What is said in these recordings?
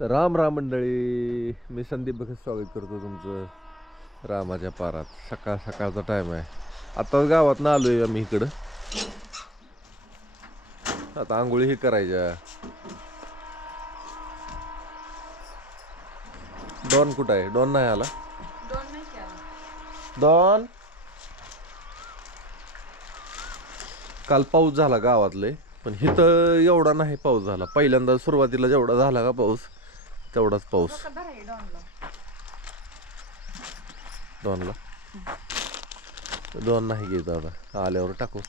तर राम राम मंडळी, मी संदीप बघत स्वागत करतो तुमचं रामाच्या पारात. सकाळ सकाळचा टाइम आहे. आता गावात ना आलोय आम्ही इकडं. आता आंघोळी ही करायच्या. डॉन कुठं आहे? डॉन नाही आला. डॉन काल पाऊस झाला गावातले, पण इथं एवढा नाही पाऊस झाला. पहिल्यांदा सुरुवातीला जेवढा झाला का पाऊस तेवढाच पाऊस. डॉनला डॉन नाही घेत आता, आल्यावर टाकू.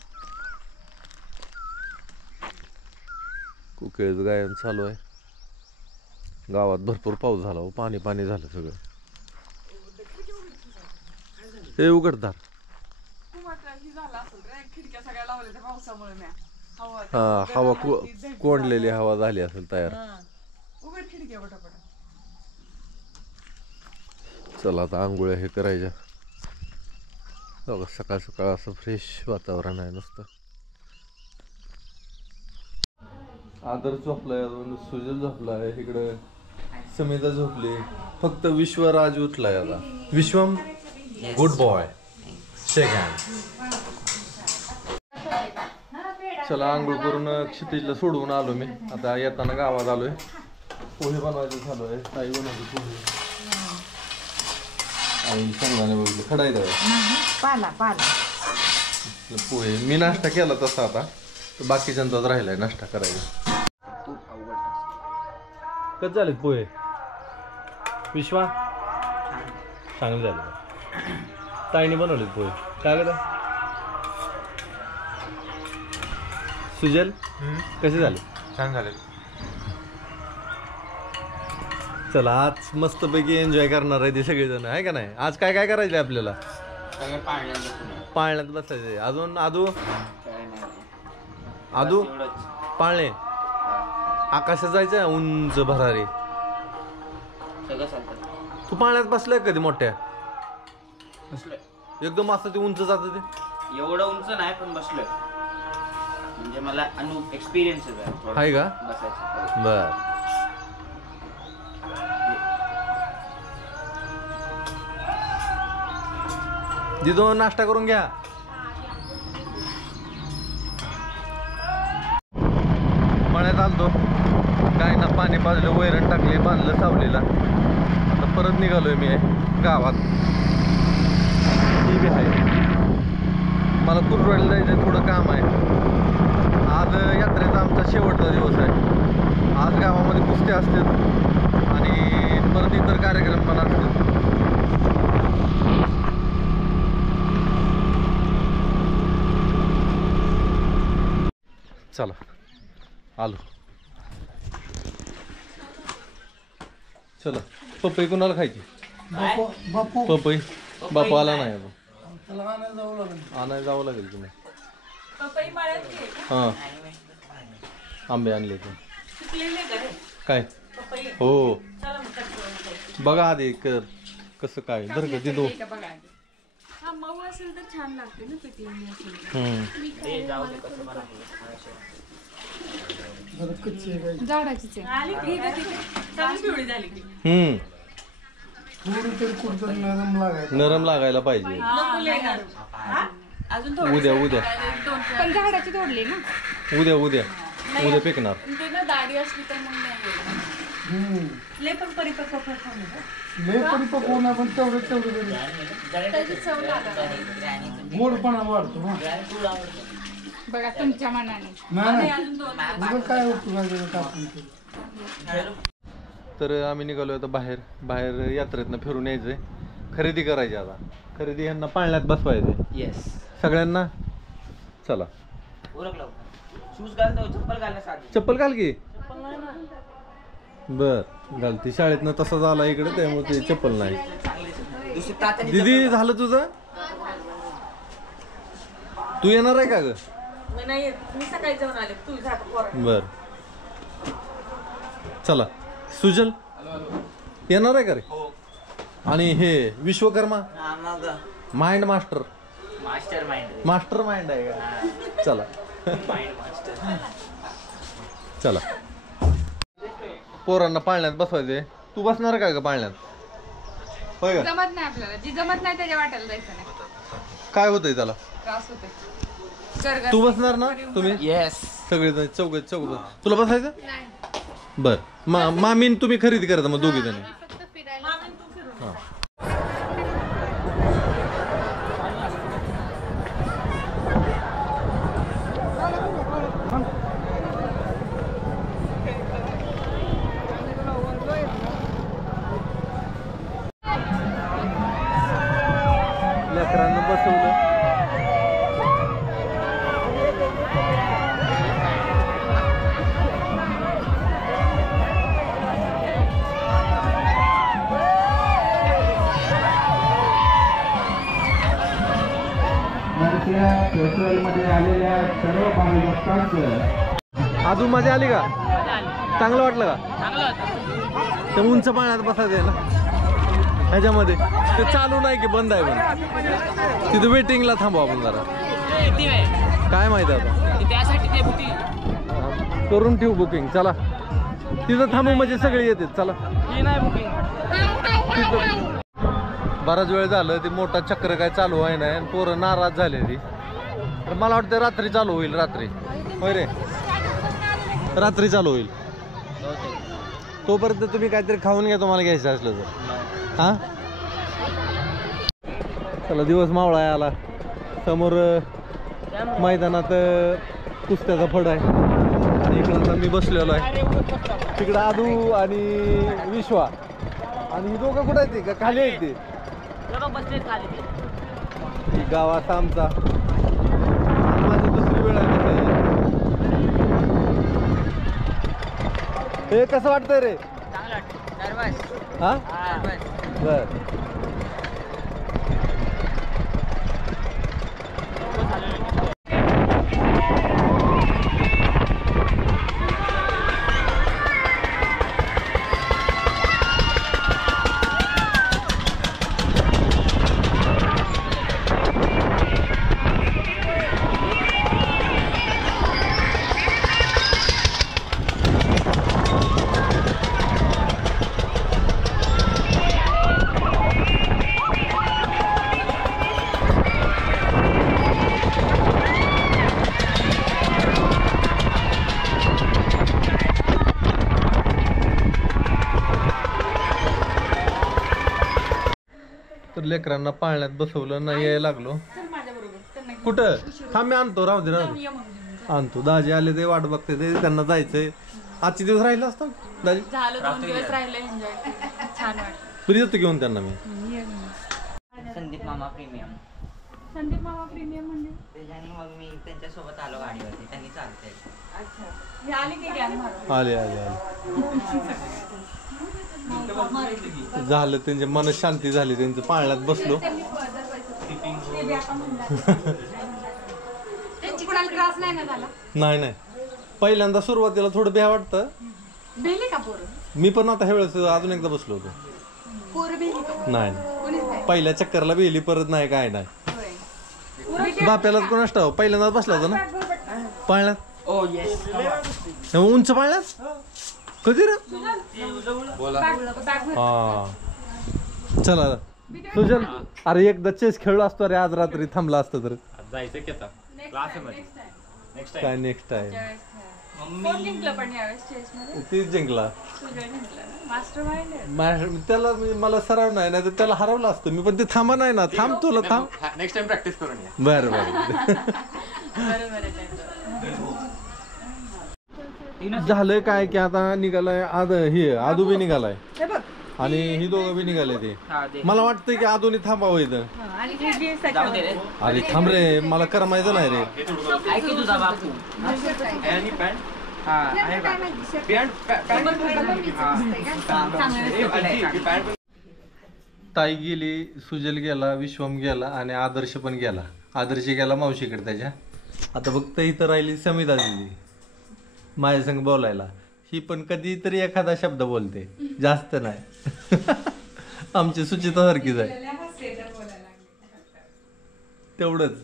कुकेळच गायन चालू आहे. गावात भरपूर पाऊस झाला हो, पाणी पाणी झालं सगळं. हे उघडदार हा, हवा कोंडलेली हवा झाली असेल तयार. चला आता आंघोळ्या हे करायच्या. सकाळ सकाळ असं फ्रेश वातावरण आहे नुसतं. आदर झोपलाय, अजून सुजल झोपलाय, इकडं समिता झोपली. फक्त विश्वराज उठलाय आता. विश्वम गुड बॉय सेकंड. चला आंघोळ करून क्षितिजला सोडवून आलो मी. आता येताना गावात आलोय. पोहे बनवायचं चालू आहे. ताई बनवली पोहे. आई सांगण्याने बघितलं खडायचं पाला पाला पोहे. मी नाश्ता केला तसा, आता तर बाकीच्यांचाच राहिलाय नाश्ता करायचा. कच झाले पोहे विश्वा? चांगले झाले. ताईने बनवले पोहे. काय केलं सुजल? कसे झाले? छान झाले. चला आज मस्तपैकी एन्जॉय करणार आहे ते सगळेजण, आहे का नाही? आज काय काय करायचं आपल्याला? पाळण्यात बसायचंय. अजून आदू आदू पाळणे आकाशात जायचंय उंच भरारी. तू पाळण्यात बसलाय कधी? मोठ्या एकदम असं ते उंच जात ते? एवढं उंच नाही पण बसलोय. म्हणजे मला एक्सपिरियन्स आहे का? बसायचं. बर. दिदो नाश्ता करून घ्या. मळ्यात आलतो, गायना पाणी पाजलं, वैरण टाकले, बांधलं सावलीला. आता परत निघालोय मी गावात. टी व्ही आहे. मला कुरवाडीला जायचं, थोडं काम आहे. आज यात्रेचा आमचा शेवटचा दिवस आहे. आज गावामध्ये कुस्त्या असतात आणि परत इतर कार्यक्रम पण असतात. चला आलो. चला पपई कुणाला खायची? पपई बापू आला नाही अजून. आणायला जावं लागेल तुम्ही. हां आंबे आणले ते काय? हो बघा आधी कसं काय धर का दिदो. मऊ असेल तर छान लागते ना पिकलेली असेल. झाडाचीच नरम लागायला पाहिजे. उद्या उद्या पण झाडाची तोडली ना. उद्या उद्या उद्या पिकणार. दाढी असली तर मग नाही. पण परिपक्व पण तेवढं गोडपणा वाढतो. बघा तुमच्या मनाने. काय तर आम्ही निघालो आता बाहेर. बाहेर यात्रेतनं फिरून यायचंय. खरेदी करायची आता. खरेदी ह्यांना पाळण्यात बसवायचे. येस सगळ्यांना. चला शूज घालतो, चप्पल घालण्यासाठी. चप्पल घाल की. बर घालती. शाळेतनं तसा झाला इकडे, त्यामुळे ते चप्पल नाही. दीदी झालं तुझं? तू येणार आहे का ग? मी सकाळी जाऊन आले. बर चला. सुजल येणार आहे का रे? आणि हे Vishwakarma mind master master mind आहे का? चला चला पोरांना पाळण्यात बसवायचे. तू बसणार का ग पाळण्यात? होय का? जमत नाही आपल्याला, जी जमत नाही त्याच्या वाट्याला जायचं नाही, काय होतंय त्याला? त्रास होते. तू बसणार ना? तुम्ही येस. सगळे चौघ तुला बसायचं? बर मामीन तुम्ही खरेदी करता मग दोघी जण? हा. लेकरांना बसवलं. फेस्टिवलमध्ये आलेल्या सर्व भाविकांचं अजून मजा आली का? चांगलं वाटलं का? ते उंच पाण्यात बसायचं आहे ना ह्याच्यामध्ये. ते चालू नाही की बंद आहे पण तिथे वेटिंगला थांबू आपण जरा. काय माहिती आता करून ठेवू बुकिंग. चला तिथं थांबू म्हणजे सगळे येतात. चला तिथं बराच वेळ झालं ते मोठा चक्र काय चालू आहे नाही आणि पोरं नाराज झाले ती. तर मला वाटतं रात्री चालू होईल. रात्री होय रे, रात्री चालू होईल. तोपर्यंत तुम्ही काहीतरी खाऊन घ्या तुम्हाला घ्यायचं असलं तर. हा चला दिवस मावळा आहे आला. समोर मैदानात कुस्त्याचा फड आहे आणि इकडं आता मी बसलेलो आहे. तिकडं आदू आणि विश्वा आणि ही दोघं कुठं आहेत ते का खाली आहेत ते? गावात आमचा माझी दुसरी वेळ आहे. हे कसं वाटतंय रे? हा बर. तर लेकरांना पाळण्यात बसवलं नाही यायला लागलो. कुठं थांब मी आणतो. राहू दे राहू दे आणतो. दाजी आले ते वाट बघते ते त्यांना जायचंय. आजचे दिवस राहिले असतं दाजी. झालं 2 दिवस राहिले एन्जॉय. छान वाटलं. तरी येतो घेऊन त्यांना मी. संदीप मामा प्रीमियम. संदीप मामा प्रीमियम म्हणजे त्याच्याने मग मी त्यांच्यासोबत आलो गाडीवरती. त्यांनी चालतंय. अच्छा हे आले की गॅन मारून आले आले आले झालं. त्यांची मन शांती झाली. त्यांचं पाळण्यात बसलो. त्यांची कोणाला त्रास नाही ना झाला? नाही नाही पहिल्यांदा सुरुवातीला थोडं भ्या वाटतं. बेली का पोरं? मी पण आता ह्या वेळेस अजून एकदा बसलो होतो. पोरं बेली का? नाही कोणीच नाही. पहिल्या चक्करला बेली परत नाही काय नाही. बाप्यालाच कोण असतं पहिल्यांदाच बसला होता ना पाळण्यात. ओ येस. उंच पाळण्यात कधी रे? बॅग हा चला सुजल. अरे एकदा चेस खेळलो असतो रे आज रात्री. थांबला असतं तर जायचं की आता काय नेक्स्ट टाइम. कोण जिंकलं पण यावेळेस चेस मध्ये? तीच जिंकला. सुजय जिंकला ना. मास्टरमाइंड आहे. त्याला मला सराव नाही तर त्याला हरवलं असतं मी. पण ते थांबा नाही ना. थांब तुला थांब. नेक्स्ट टाइम प्रॅक्टिस करून या. बरं बरं बरोबर आहे त्यांचं. झालं काय की आता निघालाय हे आदू बी निघालाय आणि ही दोघं बी निघाले ते. मला वाटतंय की आदूनी थांबावं इथं. आणि हे जे जाऊ दे रे. अरे थांब रे मला करमायचं नाही रे. ऐक की तुझा बापू. आणि पॅन्ट हा आहे बा. ताई गेली, सुजल गेला, विश्वम गेला आणि आदर्श पण गेला. आदर्श गेला मावशीकडे त्याच्या. आता फक्त इथं राहिली समिता दिली माझ्या संग बोलायला. ही पण कधीतरी एखादा शब्द बोलते, जास्त नाही. आमची सुचिता सारखीच आहे तेवढंच.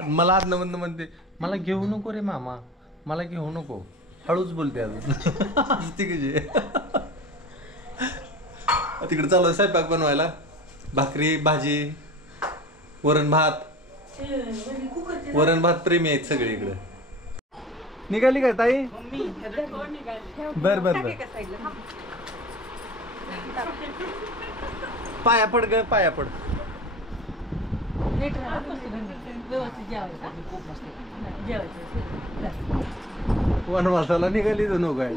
मला आदनमधनं म्हणते मला घेऊ नको रे मामा, मला घेऊ नको. हळूच बोलते अजून तिकडे चालू आहे स्वयंपाक बनवायला. भाकरी भाजी वरण भात प्रेमी आहेत सगळे इकडे. निघाली काय ताई? बर बर बर. पाया पड ग पाया पड. वनवासाला निघाली तर नको काय.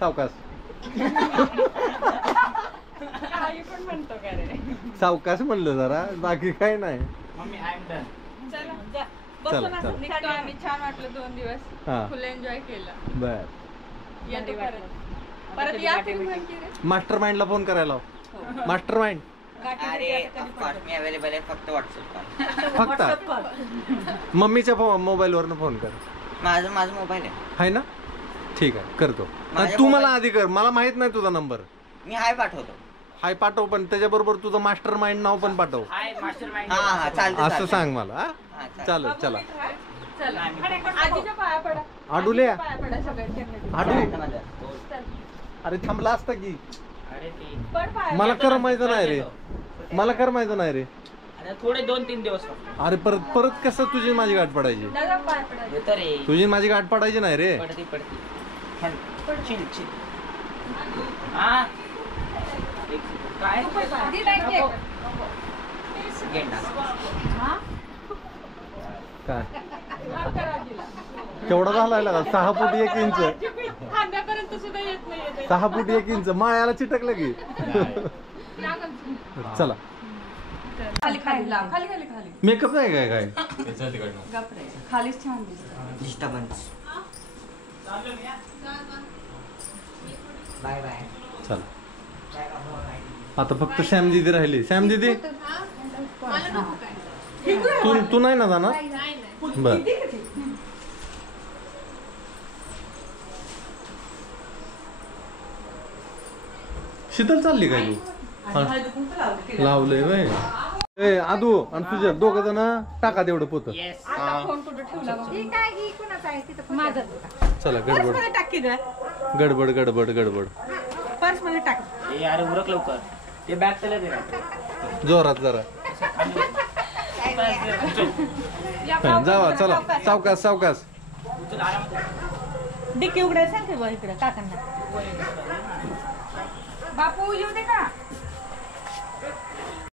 सावकाश सावकाश म्हणलं जरा, बाकी काय नाही. Mummy I am done. चला चला. छान वाटलं 2 दिवस. हा फुल एन्जॉय केला. बर. परत या तुम्ही म्हणते रे. मास्टर माइंडला फोन करायला. मास्टर माइंड अरे ऑफकोर्स मी अवेलेबल आहे, फक्त व्हॉट्सअप फक्त मम्मीच्या मोबाईल वरनं फोन कर. माझा मोबाईल आहे ना. ठीक आहे करतो. माझ्या तू मला मोबाईल- आधी कर, मला माहित नाही तुझा नंबर. मी हाय पाठवतो. हाय पाठव, पण त्याच्याबरोबर तुझं मास्टर माइंड नाव पण पाठव. हाय मास्टरमाइंड. हा चालतं असं सांग मला. हा चालेल चला. चला आजीच्या पाया पडा. आडूल्या पाया पडा सगळ्यांच्या. आडू अरे थांबला असता की. अरे ते पण पाया मला करमायचं नाही रे, मला करमायचं नाही रे. आता थोडे 2-3 दिवस फक्त. अरे परत परत कसं तुझी माझी गाठ पडायची? दादा पाया पडा. येतो रे. तुझी माझी गाठ पडायची नाही रे. पडती चिल चिल. हा एक second. काय गेंडा. काय केवढा झालाय लागा? 6 फूट 1 इंच. खांद्यापर्यंत सुद्धा येत नाही. 6 फूट 1 इंच मायाला चिटकलं की. चला. खाली खाली लाव. खाली खाली खाली. मेकअप नाही काय काय? गपरे. खालीच छान दिसतं. डिस्टर्बन्स. Bye bye. चला आता फक्त सॅम दीदी राहिली. सॅम दीदी तू नाही ना जाणार? बर. शीतल चालली काय तू? लावलंय वय. ए आदू आणि तुझ्या दोघ जण टाका तेवढं पोत. आता फोन कुठे ठेवला बघ. ही काय ही कोणाचा आहे तिथं? माझा. चला गडबड मध्ये टाक की ग. गडबड गडबड गडबड. पर्स मध्ये टाक. ए यार उरक लवकर. ते बॅग त्याला दे ना. जोरात जरा. जावा चला सावकाश सावकाश. डिक्की उघडायचं ना ते इकडे काकांना. बापू येऊ दे का?